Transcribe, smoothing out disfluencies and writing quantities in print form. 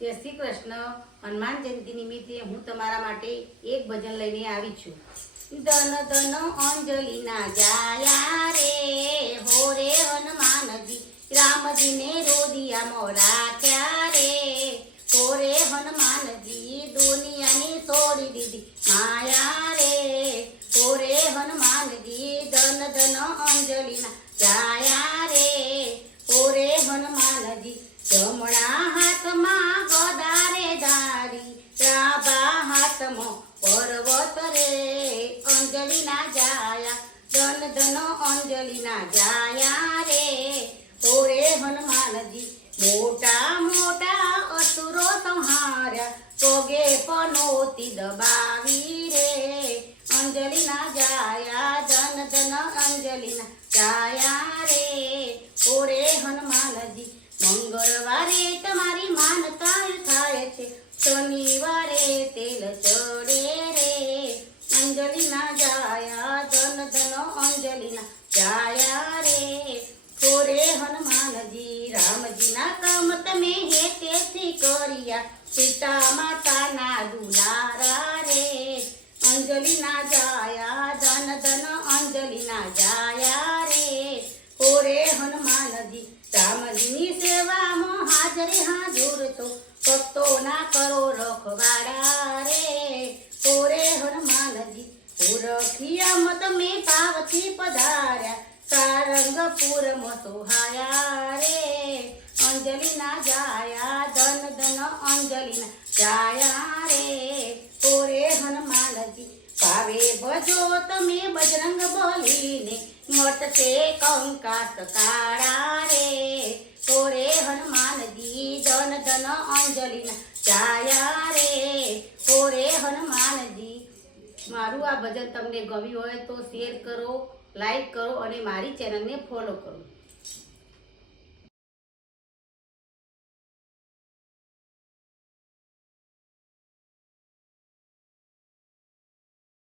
જય શ્રી કૃષ્ણ। હનુમાન જયંતિ નિમિત્તે હું તમારા માટે એક ભજન લઈને આવી છું। ધન ધન અંજલિના જાયા રે હો રે હનુમાનજી, રામજીને રોદિયામાં રાખ્યા રે હો રે હનુમાનજી, દુનિયાની છોડી દીધી માયા રે હો રે હનુમાનજી, ધન ધન અંજલિના જાયા રે હો રે હનુમાનજી, જમણા હાથમાં ગદા રે ધારી, ડાબા હાથમાં પર્વત રે, અંજલિના જાયા ધન ધન અંજલિના જાયા રે હો રે હનુમાનજી, મોટા મોટા અસુરો સંહાર્યા, પગે પનોતી દબાવી રે, અંજલિના જાયા ધન ધન અંજલિના જાયા રે હો રે હનુમાનજી, મંગળવારે તમારી માનતા થાય છે, શનિવારે તેલ ચડે રે, અંજલિના જાયા ધન ધન અંજલિના જાયા રે હો રે હનુમાનજી, રામજીના કામ તમે હેતેથી કર્યા, સીતા માતાના દુલારા રે, અંજલિના જાયા ધન ધન અંજલિના જાયા રે હો રે હનુમાનજી, રામજીની સેવામાં હાજરે હાજર તો ભક્તોના કરો રખવાડા રે હો રે હનુમાનજી, રખિયામાં તમે ભાવથી પધાર્યા, સારંગપુરમાં સોહાયા રે, અંજલિના જાયા ધન ધન અંજલિના જાયા રે હો રે હનુમાનજી, ભાવે ભજો તમે બજરંગ બલીને, મટશે કંકાસ કાળા રે હો રે હનુમાનજી, ધન ધન અંજલિના જાયા રે હો રે હનુમાનજી। મારું આ ભજન તમને ગમ્યું હોય તો શેર કરો, લાઈક કરો અને મારી ચેનલને ફોલો કરો।